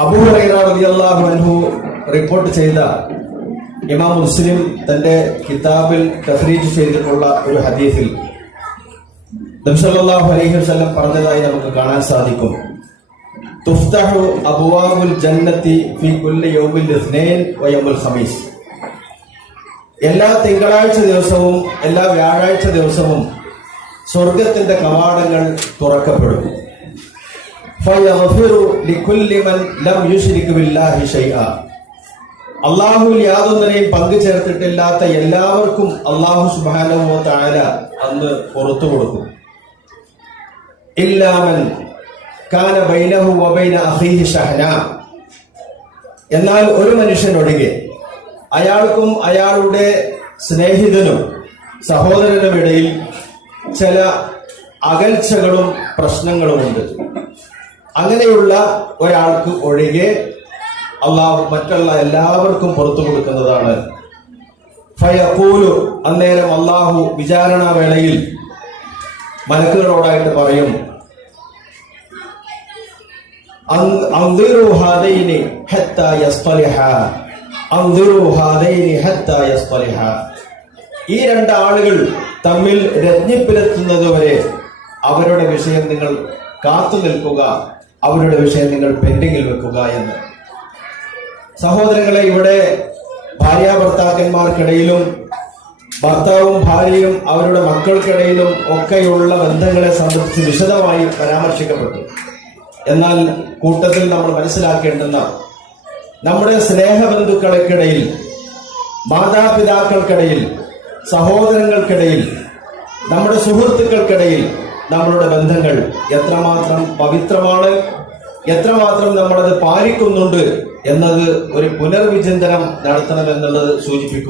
അബൂഹു അൻഹു റിപ്പോർട്ട് ചെയ്ത ഇമാം മുസ്ലിം തന്റെ കിതാബിൽ തഫ്രീജ് ചെയ്തിട്ടുള്ള ഒരു ഹദീഫിൽ നബ്സല്ലാഹു അലൈഹി പറഞ്ഞതായി നമുക്ക് കാണാൻ സാധിക്കും. തുഫ്തഹു കുല്ലി ഖമീസ്. എല്ലാ തിങ്കളാഴ്ച ദിവസവും എല്ലാ വ്യാഴാഴ്ച ദിവസവും സ്വർഗത്തിന്റെ കവാടങ്ങൾ തുറക്കപ്പെടും. അള്ളാഹുവിൽ യാതൊന്നിനെയും പങ്കു ചേർത്തിട്ടില്ലാത്ത എല്ലാവർക്കും അള്ളാഹു സുബാനവോ താഴ അന്ന് പുറത്തു കൊടുക്കും. ഇല്ലാമൻ കാന ബൈനഹു വബൈന അഖീഹി ഷഹന. എന്നാൽ ഒരു മനുഷ്യൻ ഒഴികെ അയാൾക്കും അയാളുടെ സ്നേഹിതനും സഹോദരനും ഇടയിൽ ചില അകൽച്ചകളും പ്രശ്നങ്ങളുമുണ്ട്. അങ്ങനെയുള്ള ഒരാൾക്ക് ഒഴികെ അള്ളാഹു മറ്റുള്ള എല്ലാവർക്കും പുറത്തു കൊടുക്കുന്നതാണ് ഫയഖൂലു അന്നേരം അള്ളാഹു വിചാരണ വേളയിൽ മലക്കുകളോടായിട്ട് പറയും. ഈ രണ്ട് ആളുകൾ തമ്മിൽ രജ്ഞിപ്പിലെത്തുന്നതുവരെ അവരുടെ വിഷയം നിങ്ങൾ കാത്തു നിൽക്കുക അവരുടെ വിഷയം നിങ്ങൾ പെൻഡിങ്ങിൽ വെക്കുക എന്ന്. സഹോദരങ്ങളെ ഇവിടെ ഭാര്യ ഭർത്താക്കന്മാർക്കിടയിലും ഭർത്താവും ഭാര്യയും അവരുടെ മക്കൾക്കിടയിലും ഒക്കെയുള്ള ബന്ധങ്ങളെ സംബന്ധിച്ച് വിശദമായി പരാമർശിക്കപ്പെട്ടു. എന്നാൽ കൂട്ടത്തിൽ നമ്മൾ മനസ്സിലാക്കേണ്ടുന്ന നമ്മുടെ സ്നേഹബന്ധുക്കൾക്കിടയിൽ മാതാപിതാക്കൾക്കിടയിൽ സഹോദരങ്ങൾക്കിടയിൽ നമ്മുടെ സുഹൃത്തുക്കൾക്കിടയിൽ നമ്മളുടെ ബന്ധങ്ങൾ എത്രമാത്രം പവിത്രമാണ് എത്രമാത്രം നമ്മളത് പാലിക്കുന്നുണ്ട് എന്നത് ഒരു പുനർവിചിന്തനം നടത്തണമെന്നുള്ളത് സൂചിപ്പിക്കും.